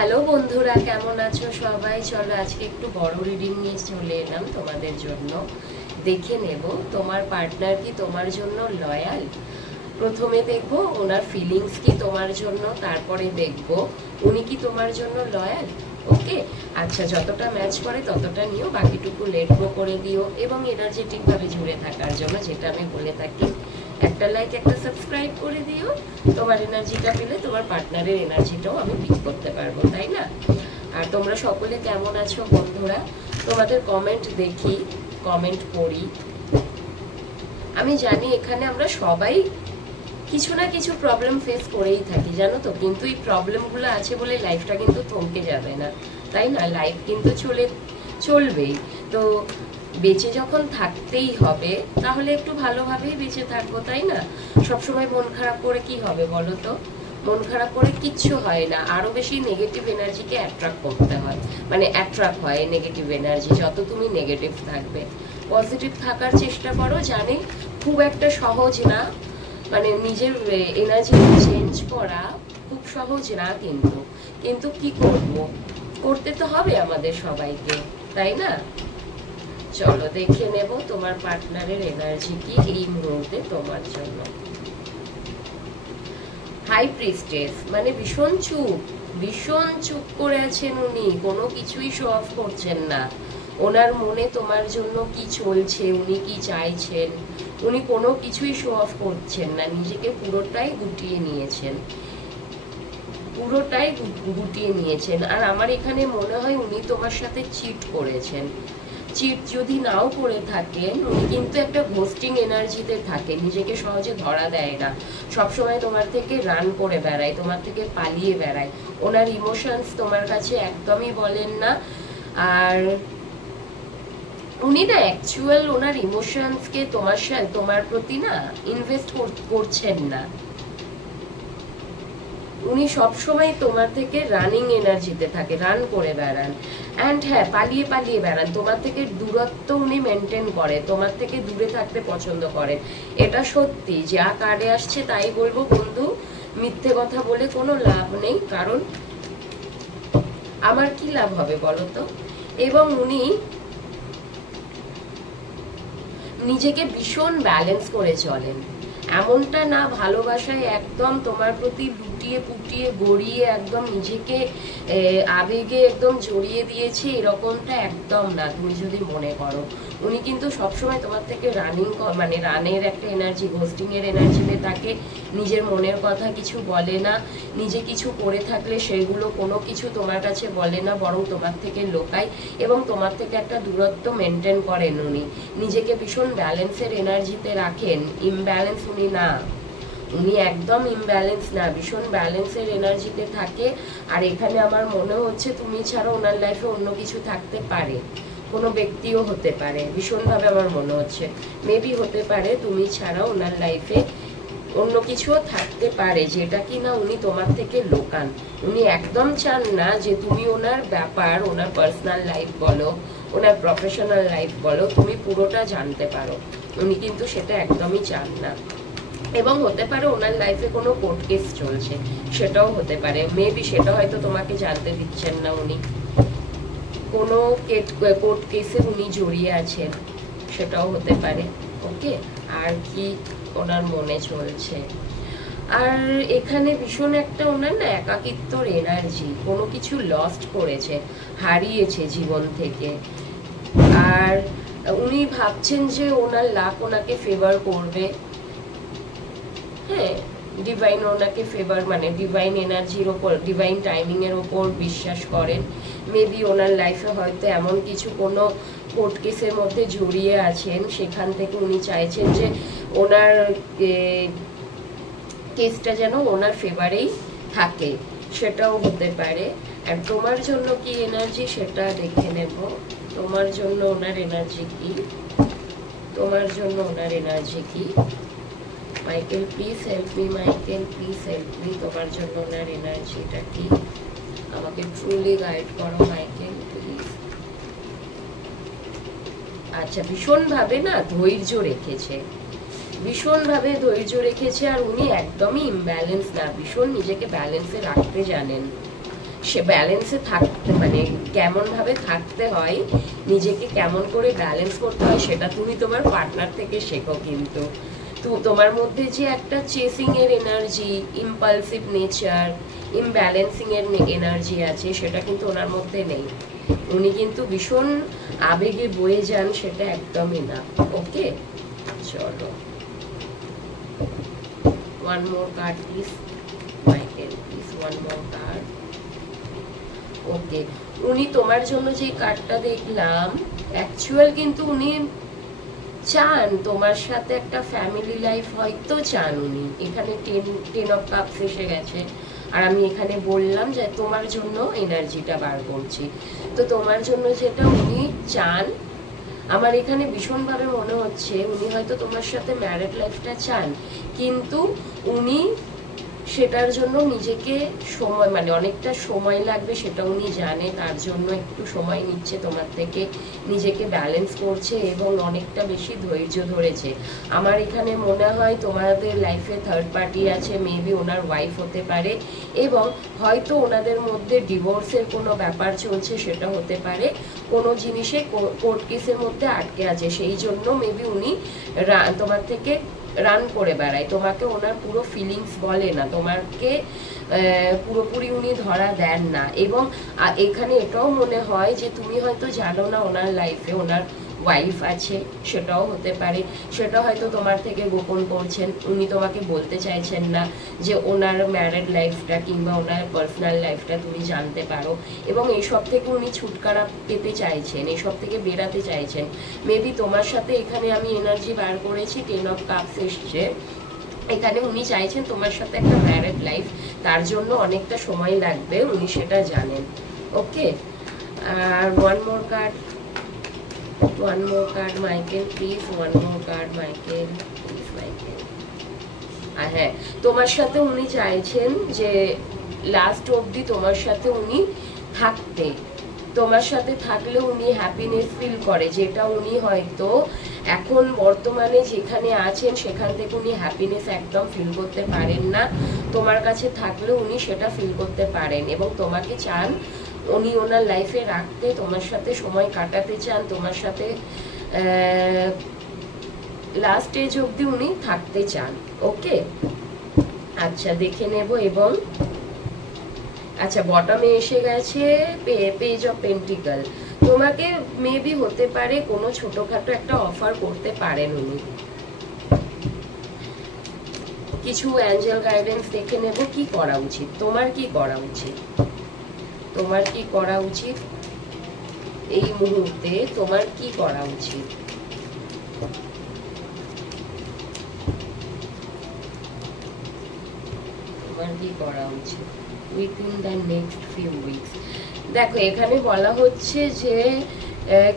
Hello বন্ধুরা, কেমন আছো সবাই? চলো আজকে একটু বড় রিডিং নিয়ে চলে এলাম তোমাদের জন্য। দেখে নেব তোমার পার্টনার কি তোমার জন্য লয়াল। প্রথমে দেখব ওনার ফিলিংস কি তোমার জন্য, তারপরে দেখব উনি কি তোমার জন্য লয়াল। ওকে, আচ্ছা, যতটা ম্যাচ করে ততটা নিও, বাকিটুকু লেট গো করে দিও। এবং এনার্জেটিক ভাবে জুড়ে থাকার জন্য যেটা আমি বলে থাকি, একটা লাইক একটা সাবস্ক্রাইব করে দিও। তোমার এনার্জিটা পেলে তোমার পার্টনারের এনার্জিটাও আমি পিক করতে পারবো, তাই না? আর তোমরা সকলে কেমন আছো বন্ধুরা? তোমাদের কমেন্ট দেখি, কমেন্ট পড়ি। আমি জানি এখানে আমরা সবাই কিছু না কিছু প্রবলেম ফেস করেই থাকি, জানো তো। কিন্তু এই প্রবলেমগুলো আছে বলে লাইফটা কিন্তু থমকে যাবে না, তাই না? লাইফ কিন্তু চলবেই। তো বেঁচে যখন থাকতেই হবে, তাহলে একটু ভালোভাবেই বেঁচে থাকবো, তাই না? সবসময় মন খারাপ করে কি হবে বলো তো? মন খারাপ করে কিচ্ছু হয় না, আরো বেশি নেগেটিভ এনার্জিকে অ্যাট্রাক্ট করতে হয়, মানে অ্যাট্রাক্ট হয় নেগেটিভ এনার্জি। যত তুমি নেগেটিভ থাকবে, পজিটিভ থাকার চেষ্টা করো। জানি খুব একটা সহজ না, মানে নিজের এনার্জি চেঞ্জ করা খুব সহজ না, কিন্তু কি করব, করতে তো হবে আমাদের সবাইকে, তাই না? চলো দেখে নেব তোমার পার্টনারের এনার্জি কি এই মুহূর্তে তোমার জন্য। হাই প্রিস্টেস, মানে ভীষণ চুপ করে আছেন উনি, কোনো কিছুই শো অফ করছেন না। ওনার মনে তোমার জন্য কি চলছে, উনি কি চাইছেন, উনি কোনো কিছুই শো অফ করছেন না। নিজেকে পুরোটাই গুটিয়ে নিয়েছেন। আর আমার এখানে মনে হয় উনি তোমার সাথে চিট করেছেন। চিট যদি নাও করে থাকেন, উনি কিন্তু একটা ঘোস্টিং এনার্জিতে থাকে, নিজেকে সহজে ধরা দেয় না, সবসময় তোমার থেকে রান করে বেড়ায়, তোমার থেকে পালিয়ে বেড়ায়। ওনার ইমোশনস তোমার কাছে একদমই বলেন না। আর উনি না অ্যাকচুয়াল ওনার ইমোশনসকে তোমার প্রতি না ইনভেস্ট করছেন না। উনি সবসময় তোমার থেকে রানিং এনার্জিতে থাকে, রান করে বেড়ান। অ্যান্ড হ্যাঁ, পালিয়ে বেড়ান, তোমার থেকে দূরত্ব উনি মেনটেন করে, তোমার থেকে দূরে থাকতে পছন্দ করেন। এটা সত্যি, যা কার্ডে আসছে তাই বলবো বন্ধু, মিথ্যে কথা বলে কোনো লাভ নেই, কারণ আমার কি লাভ হবে বলো তো? এবং উনি নিজেকে ভীষণ ব্যালেন্স করে চলেন। এমনটা না ভালোবাসায় একদম তোমার প্রতি লুটিয়ে পুটিয়ে গড়িয়ে একদম নিজেকে আবেগে একদম জড়িয়ে দিয়েছে, এরকমটা একদম না। তুমি যদি মনে করো, উনি কিন্তু সবসময় তোমার থেকে মানে রানের একটা এনার্জি, ঘোস্টিং এর এনার্জিতে তাকে, নিজের মনের কথা কিছু বলে না, নিজে কিছু করে থাকলে সেগুলো কোনো কিছু তোমার কাছে বলে না, বরং তোমার থেকে লোকায় এবং তোমার থেকে একটা দূরত্ব মেনটেন করেন। উনি নিজেকে ভীষণ ব্যালেন্সের এনার্জিতে রাখেন, ইমব্যালেন্স উনি না, উনি একদম ইমব্যালেন্স না, ভীষণ ব্যালেন্সের এনার্জিতে থাকে। আর এখানে আমার মনে হচ্ছে তুমি ছাড়া ওনার লাইফে অন্য কিছু থাকতে পারে, কোনো ব্যক্তিও হতে পারে, ভীষণভাবে আমার মনে হচ্ছে। মেবি হতে পারে তুমি ছাড়া ওনার লাইফে অন্য কিছুও থাকতে পারে, যেটা কি না উনি তোমার থেকে লোকান। উনি একদম চান না যে তুমি ওনার ব্যাপার, ওনার পার্সোনাল লাইফ বলো, ওনার প্রফেশনাল লাইফ বলো, তুমি পুরোটা জানতে পারো। উনি কিন্তু সেটা একদমই চান না। এবং হতে পারে ওনার লাইফে কোনো কোর্ট কেস চলছে, সেটাও হতে পারে। মেবি সেটা হয়তো তোমাকে জানতে দিচ্ছেন না উনি, কোনো কোর্ট কেসে উনি জড়িয়ে আছেন, সেটাও হতে পারে। ওকে, আর কি ওনার মনে চলছে? আর এখানে ভীষণ একটা ওনার না একাকিত্বর এনার্জি, কোনো কিছু লস্ট করেছে, হারিয়েছে জীবন থেকে। আর উনি ভাবছেন যে ওনার লাক ওনাকে ফেভার করবে। হ্যাঁ, ডিভাইন ওনাকে ফেভার, মানে ডিভাইন এনার্জির ওপর, ডিভাইন টাইমিং এর ওপর বিশ্বাস করেন। মেবি ওনার লাইফে হয়তো এমন কিছু কোনো কোর্ট কেসের মধ্যে জড়িয়ে আছেন, সেখান থেকে উনি চাইছেন যে ওনার কেসটা যেন ওনার ফেভারেই থাকে, সেটাও হতে পারে। আর তোমার জন্য কি এনার্জি সেটা দেখে নেব। তোমার জন্য ওনার এনার্জি কি, তোমার জন্য ওনার এনার্জি কি? Michael please help me, Michael please help me, তোমার জন্য ওনার এনার্জিটা কি? আমাকে ট্রুলি গাইড করো মাইকেল প্লিজ। আচ্ছা, ভীষণভাবে না ধৈর্য রেখেছে, ভীষণভাবে ধৈর্য রেখেছে। আর উনি একদমই ইমব্যালেন্স না, ভীষণ নিজেকে ব্যালেন্সে রাখতে জানেন। সে ব্যালেন্সে থাকতে মানে কেমন ভাবে থাকতে হয়, নিজেকে কেমন করে ব্যালেন্স করতে হয় সেটা তুমি তোমার পার্টনার থেকে শেখো। কিন্তু তো তোমার মধ্যে যে একটা চেসিং এর এনার্জি, ইম্পালসিভ নেচার, ইমব্যালেন্সিং এর এনার্জি আছে সেটা কিন্তু ওনার মধ্যে নেই। উনি কিন্তু ভীষণ আবেগে বয়ে যান, সেটা একদমই না। ওকে, চলো one more card please, Michael please, one more card. ওকে, উনি তোমার জন্য যে কার্ডটা দেখলাম, অ্যাকচুয়াল কিন্তু উনি চান তোমার সাথে একটা ফ্যামিলি লাইফ হয়তো চান উনি। এখানে 10 অফ কাপস এসে গেছে, আর আমি এখানে বললাম যে তোমার জন্য এনার্জিটা বার করছি। তো তোমার জন্য যেটা উনি চান, আমার এখানে ভীষণভাবে মনে হচ্ছে উনি হয়তো তোমার সাথে ম্যারিড লাইফটা চান, কিন্তু উনি সেটার জন্য নিজেকে সময় মানে অনেকটা সময় লাগবে সেটা উনি জানে, তার জন্য একটু সময় নিচ্ছে তোমার থেকে, নিজেকে ব্যালেন্স করছে এবং অনেকটা বেশি ধৈর্য ধরেছে। আমার এখানে মনে হয় তোমাদের লাইফে থার্ড পার্টি আছে, মেবি ওনার ওয়াইফ হতে পারে, এবং হয়তো ওনাদের মধ্যে ডিভোর্সের কোনো ব্যাপার চলছে, সেটা হতে পারে। কোনো জিনিসে কোর্ট কেসের মধ্যে আটকে আছে, সেই জন্য মেবি উনি তোমার থেকে রান করে বেড়ায়, তোমাকে ওনার পুরো ফিলিংস বলে না, তোমাকে পুরোপুরি উনি ধরা দেন না। এবং এখানে এটাও মনে হয় যে তুমি হয়তো জানো না ওনার লাইফে ওনার ওয়াইফ আছে, সেটাও হতে পারে। সেটা হয়তো তোমার থেকে গোপন করছেন, উনি তোমাকে বলতে চাইছেন না যে ওনার ম্যারিড লাইফটা কিংবা ওনার পার্সোনাল লাইফটা তুমি জানতে পারো, এবং এইসব থেকে উনি ছুটকারা পেতে চাইছেন, এইসব থেকে বেরাতে চাইছেন। মেবি তোমার সাথে এখানে আমি এনার্জি বার করেছি, 10 অফ কাপস এসছে, এখানে উনি চাইছেন তোমার সাথে একটা ম্যারিড লাইফ, তার জন্য অনেকটা সময় লাগবে, উনি সেটা জানেন। ওকে, আর one more card Michael please, one more card Michael please, Michael। আর হ্যাঁ, তোমার সাথে উনি চাইছেন যে লাস্ট অবধি তোমার সাথে উনি থাকতে, তোমার সাথে থাকলে উনি হ্যাপিনেস ফিল করে, যেটা উনি হয়তো এখন বর্তমানে যেখানে আছেন সেখান থেকে উনি হ্যাপিনেস একদম ফিল করতে পারেন না। তোমার কাছে থাকলে উনি সেটা ফিল করতে পারেন, এবং তোমাকে চান উনি ওনার লাইফে রাখতে, তোমার সাথে সময় কাটাতে চান, তোমার সাথে লাস্ট স্টেজ অবধি উনি থাকতে চান। ওকে, আচ্ছা দেখে নেব। এবং আচ্ছা, বটমে এসে গেছে পেজ অফ পেন্টিকল। তোমাকে মেবি হতে পারে কোনো ছোটখাটো একটা অফার করতে পারেন উনি। কিছু অ্যাঞ্জেল গাইডেন্স দেখে নেব, কি করা উচিত, তোমার কি করা উচিত, তোমার কি করা উচিত এই মুহূর্তে, তোমার কি করা উচিত। তোমার কি করা উচিত within the next few weeks। দেখো, এখানে বলা হচ্ছে যে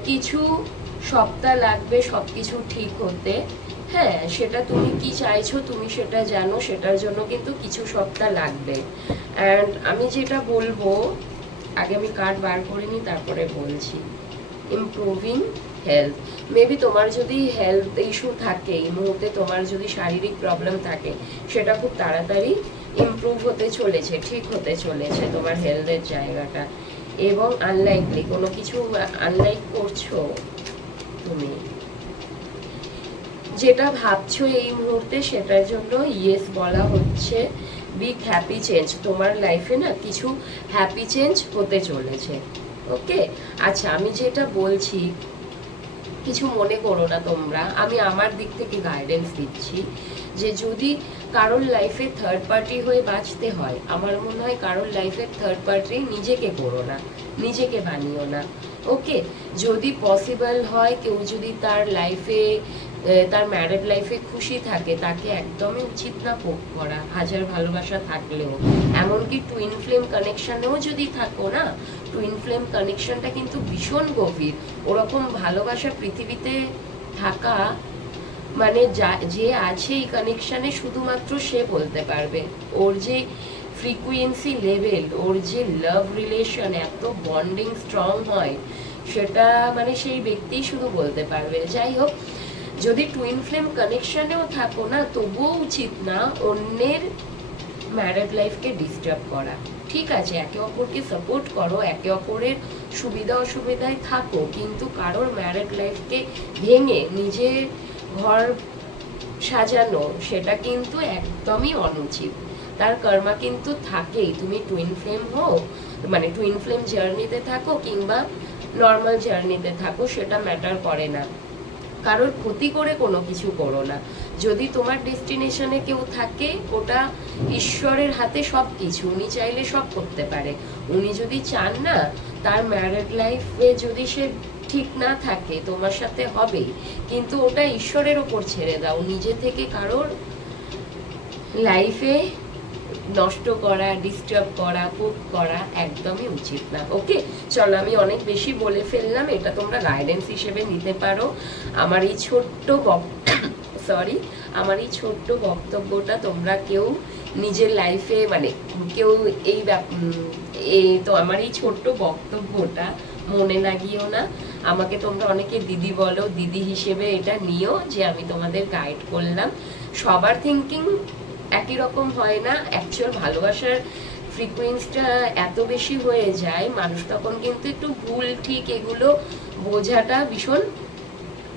কিছু সপ্তাহ লাগবে সবকিছু ঠিক হতে। হ্যাঁ, সেটা তুমি কি চাইছো তুমি সেটা জানো, সেটার জন্য কিন্তু কিছু সপ্তাহ লাগবে। অ্যান্ড আমি যেটা বলবো, আগে আমি কার্ড বার করে নিই তারপরে বলছি। ইমপ্রুভিং হেলথ, মেবি তোমার যদি হেলথ ইস্যু থাকে এই মুহূর্তে, তোমার যদি শারীরিক প্রবলেম থাকে, সেটা খুব তাড়াতাড়ি ইমপ্রুভ হতে চলেছে, ঠিক হতে চলেছে তোমার হেলথের জায়গাটা। এবং আনলাইকলি কোনো কিছু আনলাইক করছো তুমি, যেটা ভাবছো এই মুহূর্তে সেটার জন্য ইয়েস বলা হচ্ছে। বিগ হ্যাপি চেঞ্জ, তোমার লাইফে না কিছু হ্যাপি চেঞ্জ হতে চলেছে। ওকে, আচ্ছা আমি যেটা বলছি কিছু মনে করো না তোমরা, আমি আমার দিক থেকে গাইডেন্স দিচ্ছি যে যদি কারোর লাইফে থার্ড পার্টি হয়ে বাঁচতে হয়, আমার মনে হয় কারোর লাইফে থার্ড পার্টি নিজেকে করো না, নিজেকে বানিও না। ওকে, যদি পসিবল হয় কেউ যদি তার লাইফে তার ম্যারিড লাইফে খুশি থাকে, তাকে একদমই উচিত না পোক করা, হাজার ভালোবাসা থাকলেও। এমনকি টুইন ফ্লেম কানেকশনেও যদি থাকো না, টুইন ফ্লেম কানেকশনটা কিন্তু ভীষণ গভীর। ওরকম ভালোবাসা পৃথিবীতে থাকা মানে যে আছে এই কানেকশনে শুধুমাত্র সে বলতে পারবে। ওর যে ফ্রিকুয়েন্সি লেভেল, ওর যে লাভ রিলেশন এত বন্ডিং স্ট্রং হয়, সেটা মানে সেই ব্যক্তিই শুধু বলতে পারবে। যাই হোক, যদি টুইন ফ্লেম কানেকশনেও থাকো না, তবুও উচিত না অন্যের ম্যারিড লাইফকে ডিস্টার্ব করা। ঠিক আছে, একে অপরকে সাপোর্ট করো, একে অপরের সুবিধা অসুবিধায় থাকো, কিন্তু কারোর ম্যারেড লাইফকে ভেঙে নিজের ঘর সাজানো সেটা কিন্তু একদমই অনুচিত। তার কর্মা কিন্তু থাকেই, তুমি টুইন ফ্লেম হও, মানে টুইন ফ্লেম জার্নিতে থাকো কিংবা নর্মাল জার্নিতে থাকো, সেটা ম্যাটার করে না। কারোর ক্ষতি করে কোনো কিছু করো না। যদি তোমার ডেস্টিনেশনে কেউ থাকে, ওটা ঈশ্বরের হাতে সব কিছু, উনি চাইলে সব করতে পারে। উনি যদি চান না তার ম্যারেড লাইফে যদি সে ঠিক না থাকে, তোমার সাথে হবেই, কিন্তু ওটা ঈশ্বরের ওপর ছেড়ে দাও। নিজে থেকে কারোর লাইফে নষ্ট করা, ডিস্টার্ব করা, পুক করা একদমই উচিত না। ওকে, চলো আমি অনেক বেশি বলে ফেললাম, এটা তোমরা গাইডেন্স হিসেবে নিতে পারো। আমার এই ছোট্ট আমার এই ছোট্ট বক্তব্যটা তোমরা কেউ নিজের লাইফে মানে কেউ তো আমার এই ছোট্ট বক্তব্যটা মনে লাগিও না। আমাকে তোমরা অনেকে দিদি বলো, দিদি হিসেবে এটা নিও যে আমি তোমাদের গাইড করলাম। সবার থিঙ্কিং একই রকম হয় না। অ্যাকচুয়াল ভালোবাসার ফ্রিকোয়েন্সিটা এত বেশি হয়ে যায়, মানুষ তখন কিন্তু একটু ভুল ঠিক এগুলো বোঝাটা ভীষণ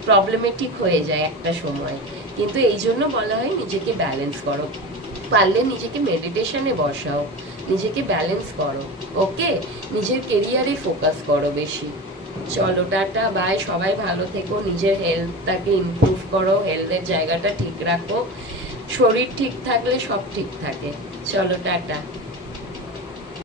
প্রবলেমেটিক হয়ে যায় একটা সময়। কিন্তু এই জন্য বলা হয় নিজেকে ব্যালেন্স করো, পারলে নিজেকে মেডিটেশনে বসাও, নিজেকে ব্যালেন্স করো। ওকে, নিজের কেরিয়ারে ফোকাস করো বেশি। চলো টাটা, বাই। সবাই ভালো থেকো, নিজের হেলথটাকে ইমপ্রুভ করো, হেলথের জায়গাটা ঠিক রাখো। শরীর ঠিক থাকলে সব ঠিক থাকে। চলো টাটা।